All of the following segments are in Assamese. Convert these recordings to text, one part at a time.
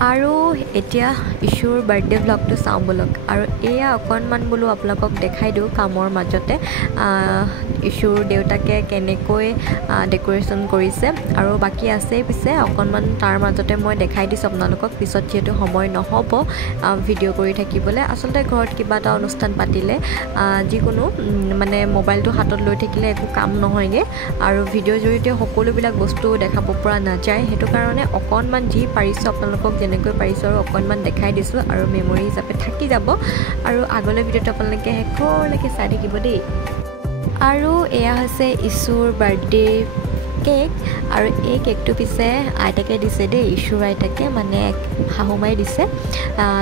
আৰু এতিয়া ইছুৰ বাৰ্থডে ব্লগটো চাওঁ বলক আৰু এয়া অকণমান বোলো আপোনালোকক দেখাই দিওঁ কামৰ মাজতে ইছুৰ দেউতাকে কেনেকৈ ডেকোৰেশ্যন কৰিছে আৰু বাকী আছে পিছে অকণমান তাৰ মাজতে মই দেখাই দিছোঁ আপোনালোকক পিছত যিহেতু সময় নহ'ব ভিডিঅ' কৰি থাকিবলৈ আচলতে ঘৰত কিবা এটা অনুষ্ঠান পাতিলে যিকোনো মানে মোবাইলটো হাতত লৈ থাকিলে একো কাম নহয়গৈ আৰু ভিডিঅ'ৰ জৰিয়তে সকলোবিলাক বস্তু দেখাব পৰা নাযায় সেইটো কাৰণে অকণমান যি পাৰিছোঁ আপোনালোকক যেনেকৈ পাৰিছোঁ আৰু অকণমান দেখাই দিছোঁ আৰু মেমৰি হিচাপে থাকি যাব আৰু আগলৈ ভিডিঅ'টো আপোনালোকে শেষলৈকে চাই থাকিব দেই আৰু এয়া হৈছে ইছুৰ বাৰ্থডে কেক আৰু এই কেকটো পিছে আইতাকে দিছে দেই ইছুৰ আইতাকে মানে শাহুমাই দিছে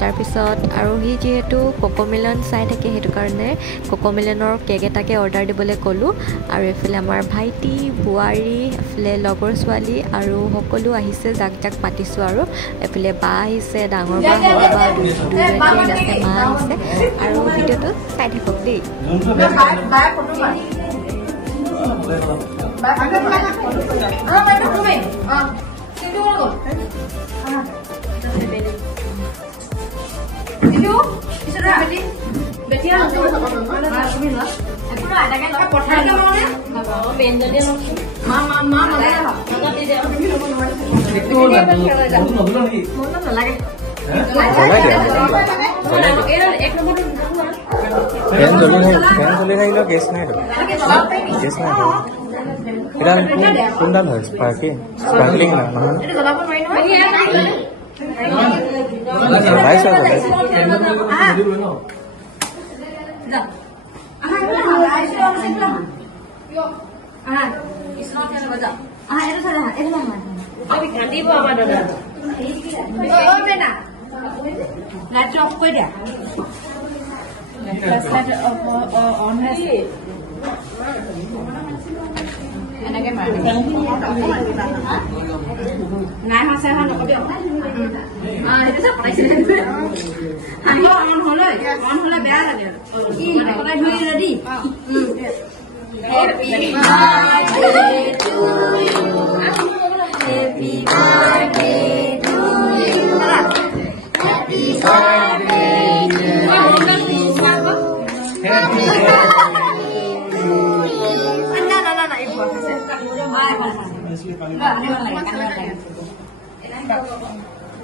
তাৰপিছত আৰু সি যিহেতু কোকোমেলন চাই থাকে সেইটো কাৰণে কোকোমেলনৰ কেক এটাকে অৰ্ডাৰ দিবলৈ ক'লোঁ আৰু এইফালে আমাৰ ভাইটি বোৱাৰী এইফালে লগৰ ছোৱালী আৰু সকলো আহিছে যাক যাক মাতিছোঁ আৰু এইফালে বা আহিছে ডাঙৰ বা সৰু বা দুয়োগৰাকী আছে মা আহিছে আৰু ভিডিঅ'টো চাই থাকক দেই কোনডাল হয় স্পাৰ্কিং স্পাৰ্কলিং নহয়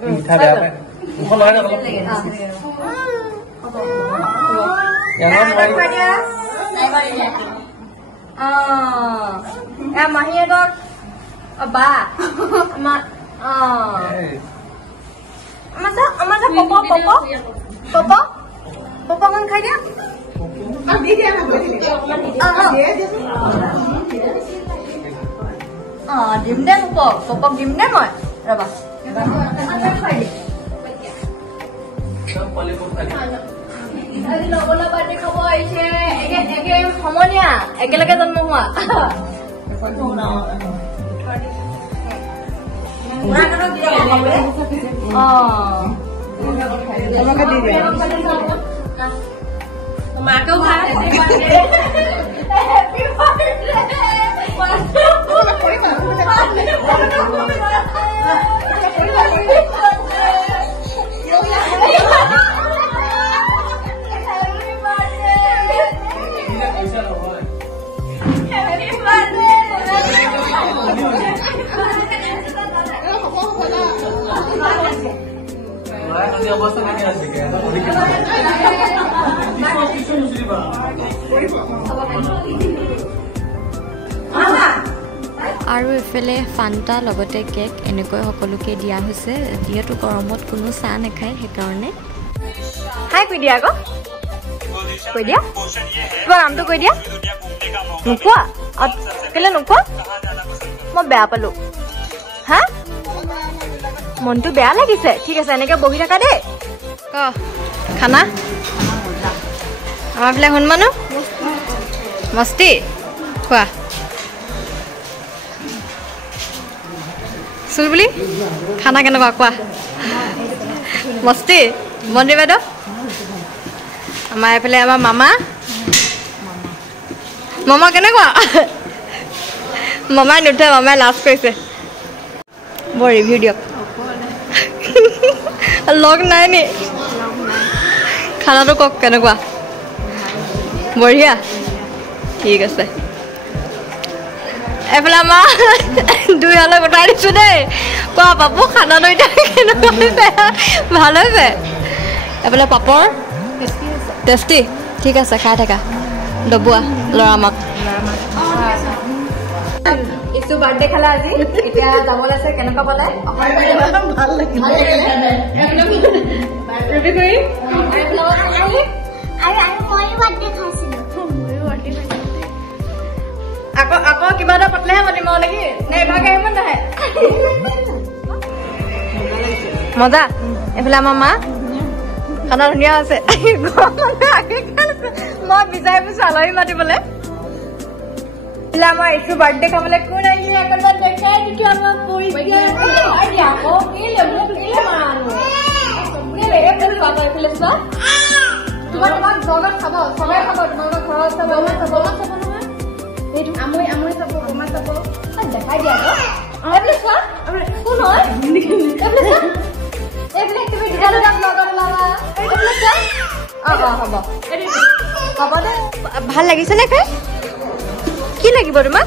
মিঠা বেয়া পায় মুখত লগাই অলপ মাহীহঁতক বা আমাৰ পপকৰ্ণ খাই দিয়া দিম দে পপক দিম দে মই ৰবা লগৰ বাৰ্থডে খাব আহিছে সমনীয়া একেলগে জন্ম হোৱা মাকেও আৰু এফালে ফান্টা লগতে কেক এনেকৈ সকলোকে দিয়া হৈছে যিহেতু গৰমত কোনো চাহ নাখায় সেইকাৰণে হাই কৈ দিয়া আকৌ কৈ দিয়া তোমাৰ নামটো কৈ দিয়া নোকোৱা কেলে নোকোৱা মই বেয়া পালো হা মনটো বেয়া লাগিছে ঠিক আছে এনেকে বহি থাকা দেই ক খানা আমাৰ বিলাক শুন মানুহ মস্তি খোৱা চুলবুলি খানা কেনেকুৱা কোৱা মস্তি মন্দিৰ বাইদেউ আমাৰ এইফালে আমাৰ মামা মামা কেনেকুৱা মামাই নুঠে মামাই লাজ কৰিছে বৰ ৰিভিউ দিয়ক লগ নাই নি খানাটো কওক কেনেকুৱা বঢ়িয়া ঠিক আছে এফালে আমাৰ দুইহালৈ গোটাই দিছোঁ দেই কোৱা পাপু খানাটো এতিয়া কেনেকুৱা হৈছে ভাল হৈছে এফালে পাপৰ টেষ্টি ঠিক আছে খাই থাকা ডবোৱা ল'ৰা আমাক ইছু বাৰ্থডে খালা আজি এতিয়া যাবলৈ আছে কেনেকুৱা পালে ভাল লাগিলে আকৌ কিবা এটা পাতিলেহে মাতিম আৰু নেকি নে এভাগে আহিব নাহে মজা এইফালে আমাৰ মা খানা ধুনীয়া আছে মই বিচাৰি ফুৰিছো আলহী মাতিবলৈ আমাৰ ইছু বাৰ্থডে খাবলৈ কোন আহিলে দেখাই দিছো আমাক তোমাক ব্লগত খাব চবে খাব তোমালোকৰ ঘৰত চাব আমৰি চাব বমা চাব দেখাই দিয়া এইফালে চোৱা কোন হয় এইফালে তুমি দুটা ব্লগত ওলাবা এইফালে চোৱা হ'ব হ'ব দে ভাল লাগিছে নে খাই কি লাগিব তোমাক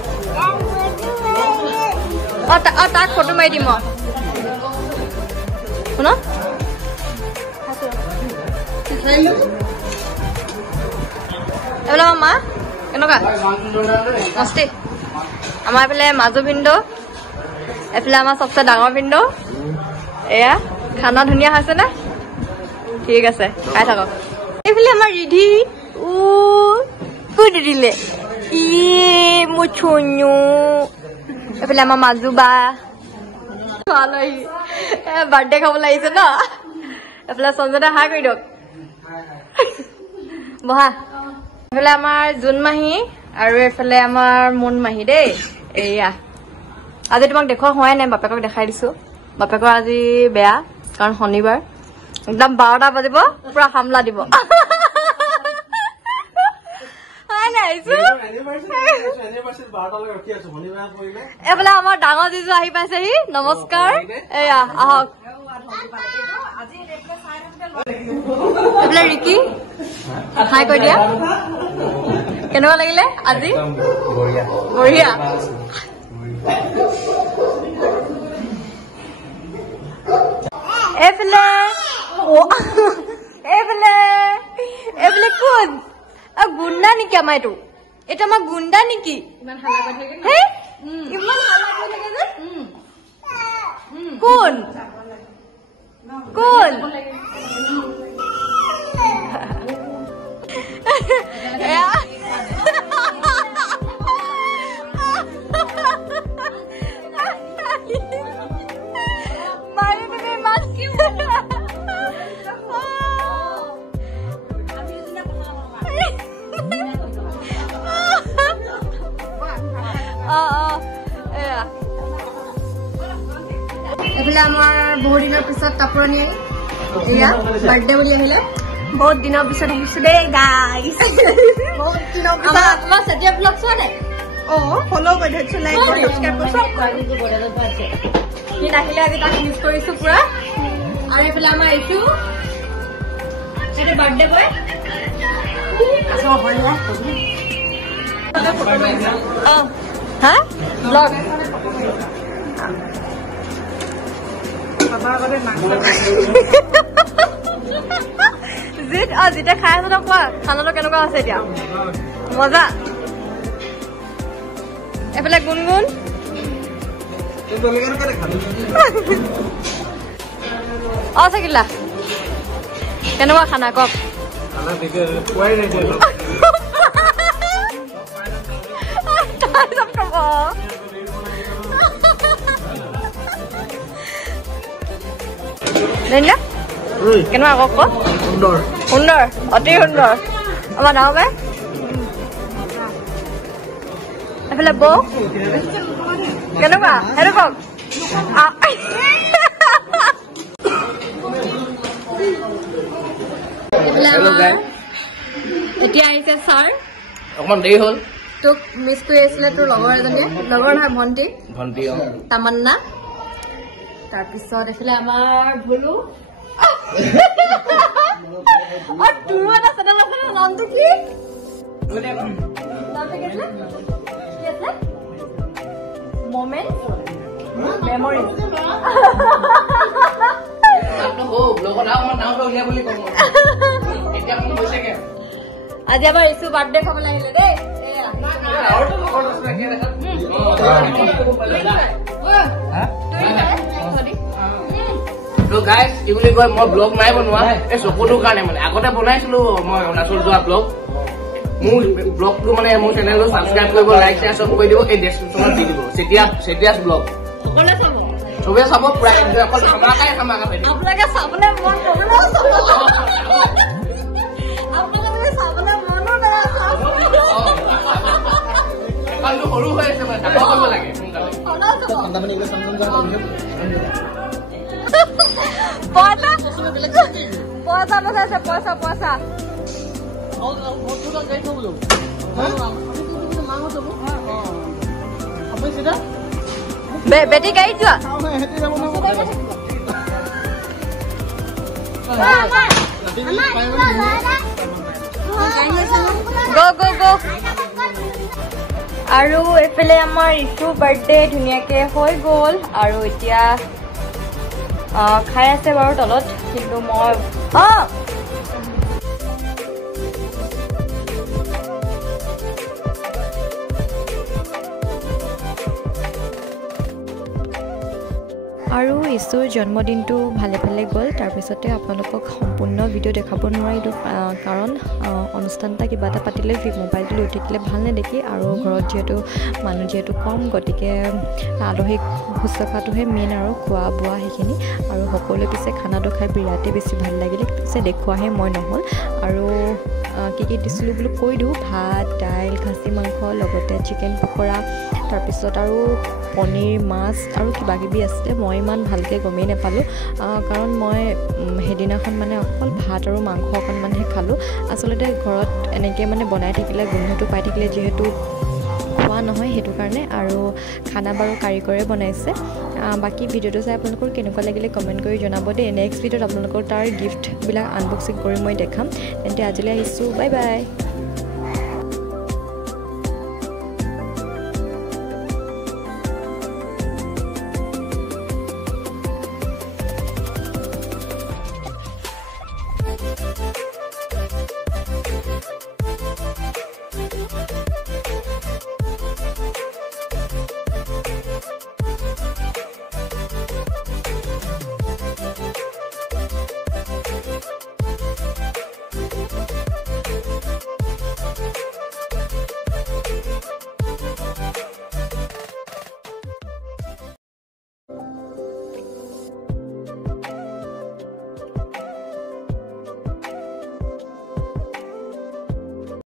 তাক ফটো মাৰি দিম শুন এইফালে আমাৰ মা কেনেকুৱা মস্তি আমাৰ এইফালে মাজু ভিনদেউ এইফালে আমাৰ চবচে ডাঙৰ ভিনদেউ এয়া খানা ধুনীয়া হৈছে নে ঠিক আছে খাই থাকক এইফালে আমাৰ ৰিধি ক'ত দিলে মোৰ চুনু এইফালে আমাৰ মাজু বা আলহী বাৰ্থডে খাবলৈ আহিছে ন এইফালে সঞ্জনা হাই কৰি দিয়ক বহা এইফালে আমাৰ জুন মাহী আৰু এইফালে আমাৰ মুন মাহী দেই এয়া আজি তোমাক দেখুওৱা হোৱাই নাই বাপেকক দেখাই দিছো বাপেকৰ আজি বেয়া কাৰণ শনিবাৰ একদম 12টা বাজিব পুৰা হামলা দিব এইফালে আমাৰ ডাঙৰ যিজু আহি পাইছেহি নমস্কাৰ এয়া আহক এইফালে ৰিকি হাই কৈ দিয়া কেনেকুৱা লাগিলে আজি বঢ়িয়া এইফালে এইফালে এইফালে কোন গুণ্ডা নেকি আমাৰ এইটো আমাৰ গুণ্ডা নেকি ইমান হাল্লা কৰি থাকে কোন কোন এইফালে আমাৰ বহুত দিনৰ পিছত কাপোৰনি এয়া বাৰ্থডে বুলি আহিলে বহুত দিনৰ পিছত আহিছো দেই গাইছ বহুত দিনৰ পিছত আমাৰ সতিয়া ব্লগ চোৱা নাই ফলো কৰি ধৰিছো লাইক সাবস্ক্ৰাইব কৰি সব সি নাহিলে আজি তাক মিছ কৰিছো পুৰা আৰু এইফালে আমাৰ ইছু এটা বাৰ্থডে বয় হা ব্লগ যেতিয়া খাই আছো কোৱা খানাটো কেনেকুৱা আছে এতিয়া মজা এইফালে গুণগুণ থাকিলা কেনেকুৱা খানা কওক কেনেকুৱা কওক কওক সুন্দৰ অতি সুন্দৰ আমাৰ ডাঙৰ বাই এইফালে বৌ কেনেকুৱা সেইটো কওক এতিয়া আহিছে ছাৰ অকমান দেৰি হ'ল তোক মিছ কৰি আছিলে তোৰ লগৰ এজনীয়ে লগৰ নহয় ভণ্টি তামান্না তাৰপিছত এইফালে আমাৰ ভুলু और तुम्हारा सदा लगा नाम तो की नाम तो कैसे मोमेंट मेमोरी हो ब्लॉगर नाम तो उलिया বুলি কম এতিয়া কোন কৈছে কে আজি আমাৰ ইছু বাৰ্থডে খাব লাগিলে দেই আৰু তো লগৰ আছে কি দেখা তো গাইস কি বুলি কয় মই ব্লগ নাই বনোৱা এই চকুটোৰ কাৰণে মানে আগতে বনাইছিলো মই অৰুণাচল যোৱা ব্লগ মোৰ ব্লগটো মানে মোৰ চেনেলটো সাবস্ক্ৰাইব কৰিব লাইক শেয়াৰ সব কৰি দিব এই ডেসক্ৰিপচনত দি দিব সেটিয়াস ব্লগ সকলোৱে চাব সবে চাব পুৰা অকল ধমাকাই পাই আপোনালোকে চাবলে মন নগলেও চাব আপোনালোকে চাবলে মনো নাই কালটো সৰু হৈ আছে মানে ডাঙৰ কৰিব লাগে পইচা বেটি গাড়ী যোৱা গো আৰু এফালে আমাৰ ইছু বাৰ্থডে ধুনীয়াকে হৈ গ'ল আৰু এতিয়া খাই আছে বাৰু তলত কিন্তু মই আৰু ইছুৰ জন্মদিনটো ভালে ভালে গ'ল তাৰপিছতে আপোনালোকক সম্পূৰ্ণ ভিডিঅ' দেখাব নোৱাৰিলোঁ কাৰণ অনুষ্ঠান এটা কিবা এটা পাতিলে মোবাইলটো লৈ থাকিলে ভাল নেদেখি আৰু ঘৰত যিহেতু কম গতিকে আলহীক শুশ্ৰূষাটোহে মেইন আৰু খোৱা বোৱা সেইখিনি আৰু সকলোৱে পিছে খানাটো খাই বিৰাটেই বেছি ভাল লাগিলে পিছে দেখুৱাহে মই নহ'ল আৰু কি দিছিলোঁ বোলো কৈ দিওঁ ভাত দাইল খাচী মাংস লগতে চিকেন পকৰা তাৰপিছত আৰু পনীৰ মাছ আৰু কিবাকিবি আছিলে মই ইমান ভালকৈ গমেই নাপালোঁ কাৰণ মই সেইদিনাখন মানে অকল ভাত আৰু মাংস অকণমানহে খালোঁ আচলতে ঘৰত এনেকৈ মানে বনাই থাকিলে গোন্ধটো পাই থাকিলে যিহেতু খোৱা নহয় সেইটো কাৰণে আৰু খানা বাৰু কাৰিকৰে বনাইছে বাকী ভিডিঅ'টো চাই আপোনালোকৰ কেনেকুৱা লাগিলে কমেণ্ট কৰি জনাব দেই নেক্সট ভিডিঅ'ত আপোনালোকৰ তাৰ গিফ্টবিলাক আনবক্সিং কৰি মই দেখাম তেন্তে আজিলৈ আহিছোঁ বাই বাই